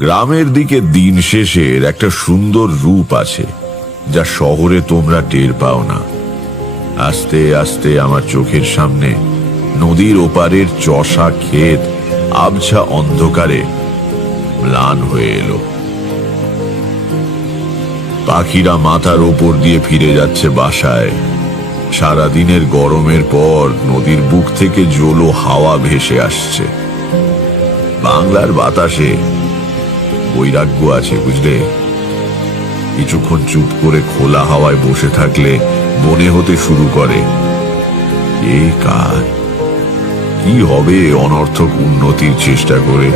গ্রামের দিকে দিন শেষের একটা সুন্দর রূপ আছে, যা শহরে তোমরা টের পাও না। আস্তে আস্তে আমার চোখের সামনে নদীর ওপারের চষা ক্ষেত আবছা অন্ধকারে ম্লান হয়ে এলো। পাখিরা মাথার ওপর দিয়ে ফিরে যাচ্ছে বাসায়। সারাদিনের গরমের পর নদীর বুক থেকে জোলো হাওয়া ভেসে আসছে। বাংলার বাতাসে বৈরাগ্য আছে, বুঝলে। কিছুক্ষণ চুপ করে খোলা হাওয়ায় বসে থাকলে মনে হতে শুরু করে, এই কার কি হবে অনর্থক উন্নতির চেষ্টা করে।